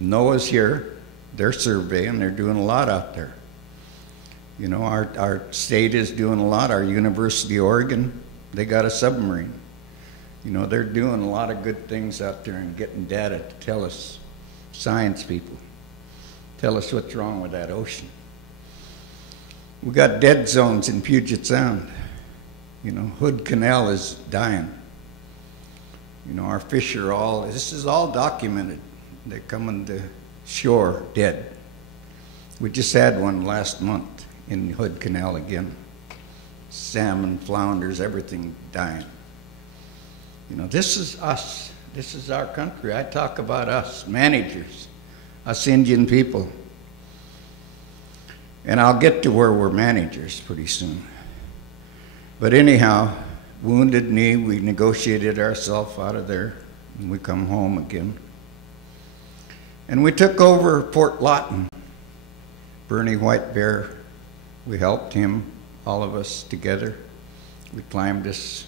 NOAA's here, they're surveying, they're doing a lot out there. You know, our state is doing a lot. Our University of Oregon, they got a submarine. You know, they're doing a lot of good things out there and getting data to tell us, science people, tell us what's wrong with that ocean. We got dead zones in Puget Sound. You know, Hood Canal is dying. You know, our fish are all, this is all documented. They're coming to shore dead. We just had one last month in Hood Canal again. Salmon, flounders, everything dying. You know, this is us. This is our country. I talk about us, managers, us Indian people. And I'll get to where we're managers pretty soon. But anyhow, Wounded Knee, we negotiated ourselves out of there, and we come home again. And we took over Fort Lawton. Bernie White Bear, we helped him, all of us together. We climbed this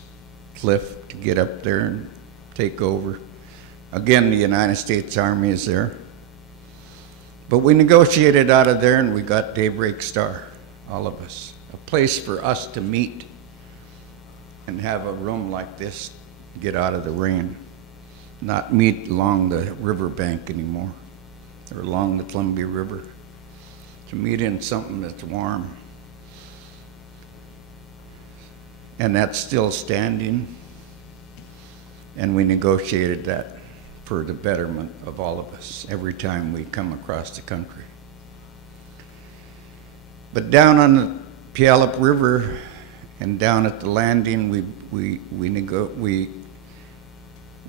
cliff to get up there and take over. Again, the United States Army is there. But we negotiated out of there and we got Daybreak Star, all of us. A place for us to meet and have a room like this, get out of the rain. Not meet along the riverbank anymore, or along the Columbia River. To meet in something that's warm. And that's still standing. And we negotiated that for the betterment of all of us every time we come across the country. But down on the Puyallup River and down at the landing, we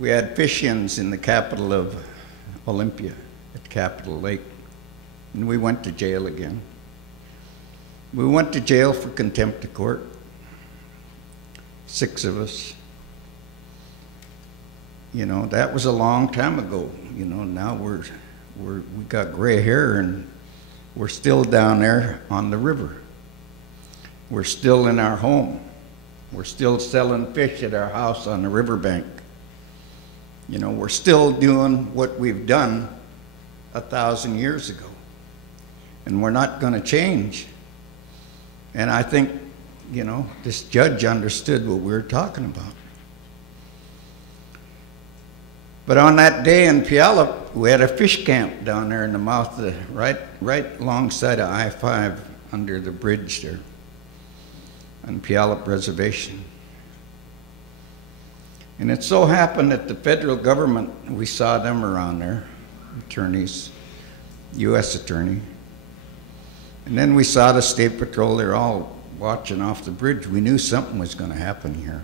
had fish-ins in the capital of Olympia, at Capitol Lake. And we went to jail again. We went to jail for contempt of court. 6 of us. You know, that was a long time ago. You know, now we got gray hair and we're still down there on the river. We're still in our home. We're still selling fish at our house on the riverbank. You know, we're still doing what we've done 1,000 years ago. And we're not going to change. And I think, you know, this judge understood what we were talking about. But on that day in Puyallup, we had a fish camp down there in the mouth of the, right alongside of I-5 under the bridge there on Puyallup Reservation. And it so happened that the federal government, we saw them around there, attorneys, U.S. attorney. And then we saw the State Patrol, they're all watching off the bridge. We knew something was going to happen here.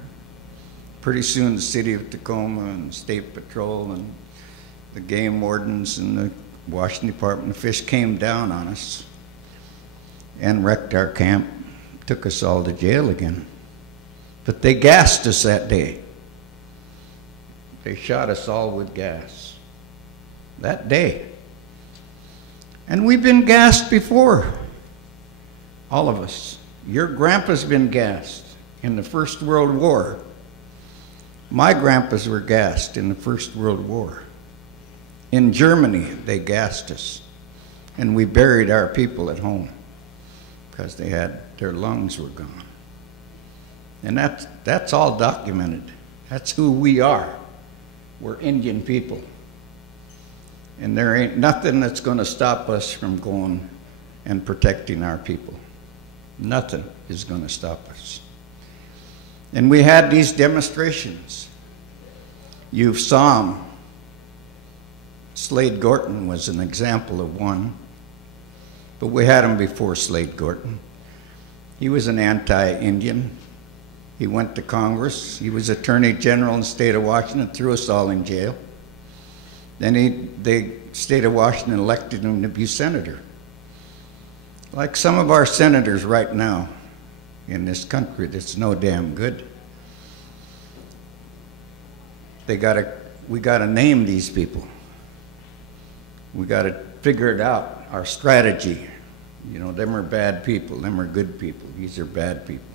Pretty soon the city of Tacoma and State Patrol and the game wardens and the Washington Department of Fish came down on us and wrecked our camp, took us all to jail again. But they gassed us that day. They shot us all with gas that day. And we've been gassed before, all of us. Your grandpa's been gassed in the First World War. My grandpas were gassed in the First World War. In Germany, they gassed us. And we buried our people at home because their lungs were gone. And that's all documented. That's who we are. We're Indian people. And there ain't nothing that's going to stop us from going and protecting our people. Nothing is going to stop us. And we had these demonstrations. You saw them. Slade Gorton was an example of one. But we had him before Slade Gorton. He was an anti-Indian. He went to Congress. He was Attorney General in the state of Washington, threw us all in jail. Then the state of Washington elected him to be senator. Like some of our senators right now in this country that's no damn good. We gotta name these people. We gotta figure it out, our strategy. You know, them are bad people, them are good people, these are bad people.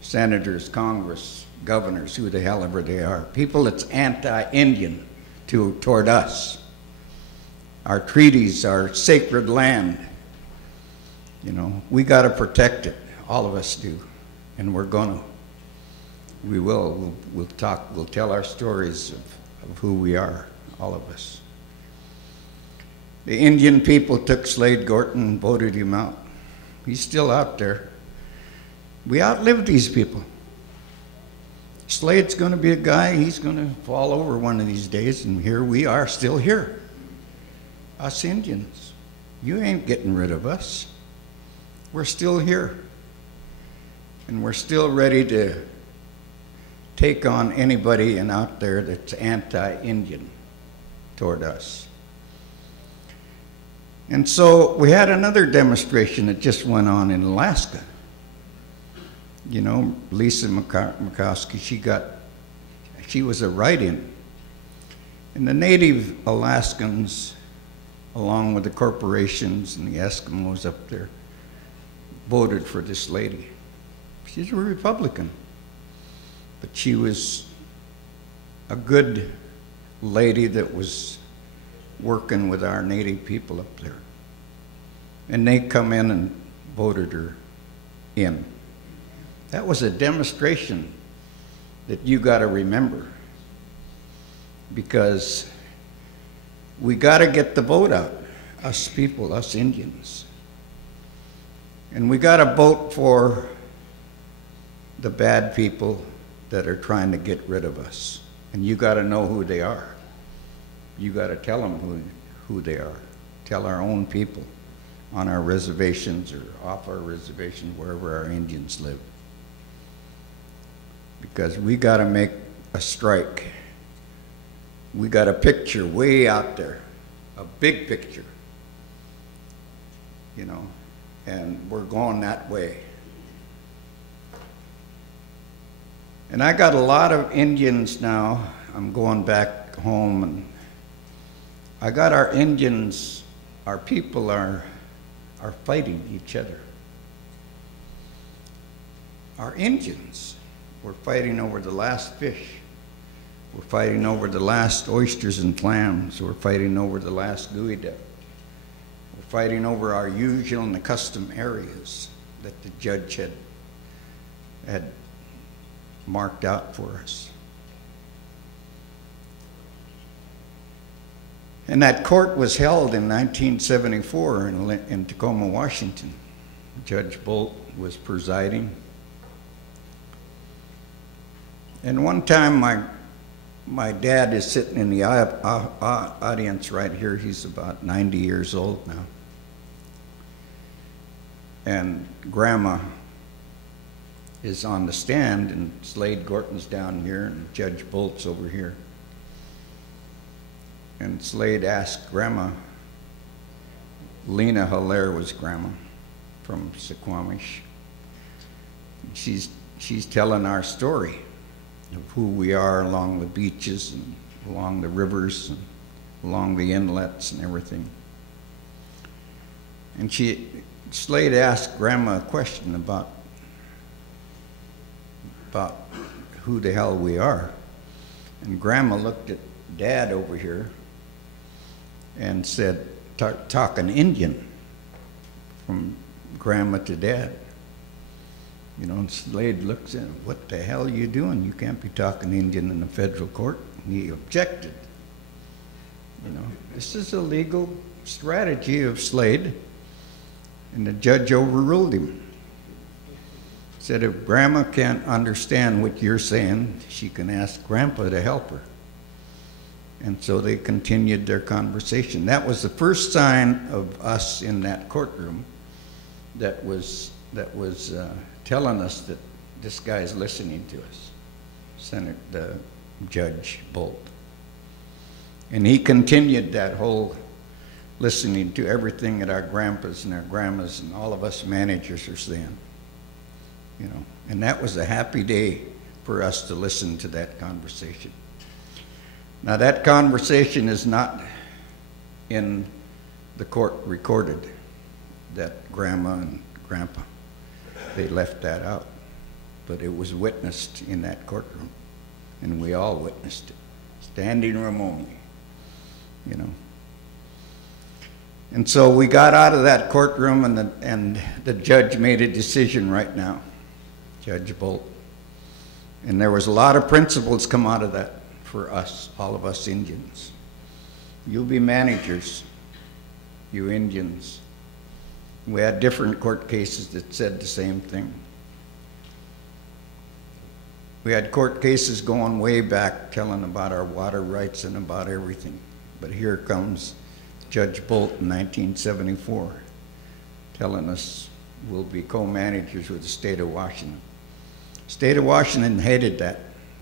Senators, Congress, governors, who the hell ever they are. People that's anti-Indian toward us. our treaties, our sacred land. You know, we got to protect it. All of us do, and we're gonna. We will. We'll talk. We'll tell our stories of who we are, all of us. The Indian people took Slade Gorton and voted him out. He's still out there. We outlived these people. Slade's going to be a guy, he's going to fall over one of these days, and here we are, still here. Us Indians. You ain't getting rid of us. We're still here. And we're still ready to take on anybody out there that's anti-Indian toward us. And so we had another demonstration that just went on in Alaska. You know, Lisa Murkowski, she was a write-in. And the native Alaskans, along with the corporations and the Eskimos up there, voted for this lady. She's a Republican, but she was a good lady that was working with our native people up there. And they come in and voted her in. That was a demonstration that you got to remember, because we got to get the vote out, us people, us Indians. And we got to vote for the bad people that are trying to get rid of us. And you got to know who they are. You got to tell them who they are. Tell our own people on our reservations or off our reservations, wherever our Indians live. Because we got to make a strike. We got a picture way out there, a big picture, you know, and we're going that way. And I got a lot of Indians now. I'm going back home, and I got our Indians, our people are fighting each other. Our Indians. We're fighting over the last fish. We're fighting over the last oysters and clams. We're fighting over the last geoduck. We're fighting over our usual and the custom areas that the judge had marked out for us. And that court was held in 1974 in Tacoma, Washington. Judge Bolt was presiding. And one time my dad is sitting in the audience right here. He's about 90 years old now. And Grandma is on the stand, and Slade Gorton's down here, and Judge Bolt's over here. And Slade asked Grandma, Lena Hilaire was Grandma from Suquamish. She's telling our story of who we are along the beaches and along the rivers and along the inlets and everything. And Slade asked Grandma a question about who the hell we are. And Grandma looked at Dad over here and said, talking Indian, from Grandma to Dad. You know, and Slade looks at him, what the hell are you doing? You can't be talking Indian in the federal court. And he objected. You know, this is a legal strategy of Slade, and the judge overruled him. Said if Grandma can't understand what you're saying, she can ask Grandpa to help her. And so they continued their conversation. That was the first sign of us in that courtroom that was telling us that this guy's listening to us, Judge Bolt. And he continued that whole listening to everything that our grandpas and our grandmas and all of us managers are saying. You know, and that was a happy day for us to listen to that conversation. Now that conversation is not in the court recorded, that Grandma and Grandpa. They left that out. But it was witnessed in that courtroom. And we all witnessed it. Standing room only. You know. And so we got out of that courtroom, and the judge made a decision right now, Judge Bolt. And there was a lot of principles come out of that for us, all of us Indians. You'll be managers, you Indians. We had different court cases that said the same thing. We had court cases going way back telling about our water rights and about everything. But here comes Judge Bolt in 1974 telling us we'll be co-managers with the state of Washington. State of Washington hated that.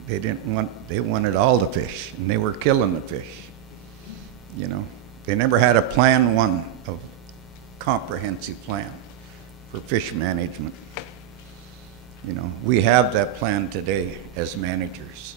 They wanted all the fish, and they were killing the fish. You know, they never had a plan one of comprehensive plan for fish management. You know, we have that plan today as managers.